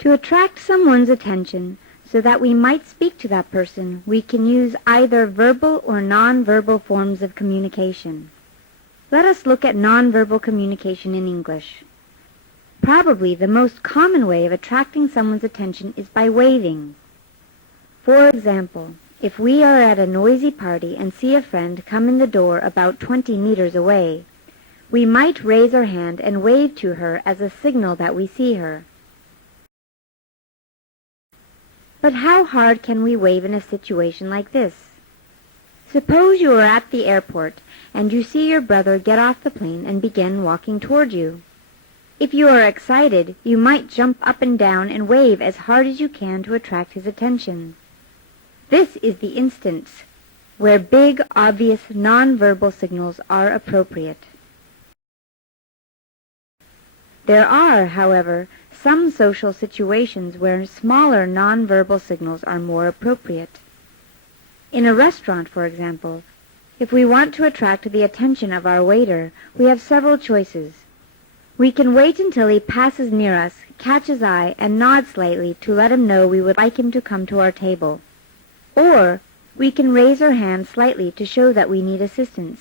To attract someone's attention so that we might speak to that person, we can use either verbal or nonverbal forms of communication. Let us look at nonverbal communication in English. Probably the most common way of attracting someone's attention is by waving. For example, if we are at a noisy party and see a friend come in the door about 20 meters away, we might raise our hand and wave to her as a signal that we see her. But how hard can we wave in a situation like this? Suppose you are at the airport and you see your brother get off the plane and begin walking toward you. If you are excited, you might jump up and down and wave as hard as you can to attract his attention. This is the instance where big, obvious, nonverbal signals are appropriate. There are, however, some social situations where smaller nonverbal signals are more appropriate. In a restaurant, for example, if we want to attract the attention of our waiter, we have several choices. We can wait until he passes near us, catch his eye, and nod slightly to let him know we would like him to come to our table. Or we can raise our hand slightly to show that we need assistance.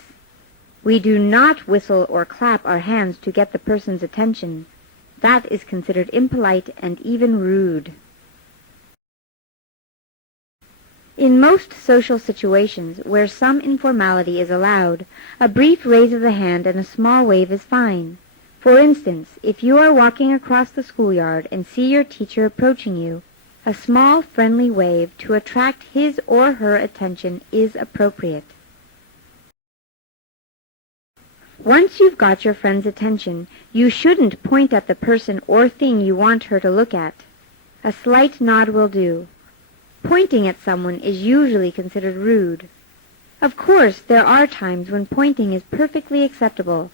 We do not whistle or clap our hands to get the person's attention. That is considered impolite and even rude. In most social situations where some informality is allowed, a brief raise of the hand and a small wave is fine. For instance, if you are walking across the schoolyard and see your teacher approaching you, a small friendly wave to attract his or her attention is appropriate. Once you've got your friend's attention, you shouldn't point at the person or thing you want her to look at. A slight nod will do. Pointing at someone is usually considered rude. Of course, there are times when pointing is perfectly acceptable,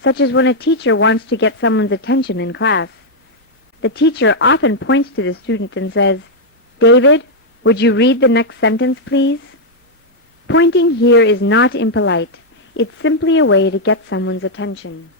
such as when a teacher wants to get someone's attention in class. The teacher often points to the student and says, "David, would you read the next sentence, please?" Pointing here is not impolite. It's simply a way to get someone's attention.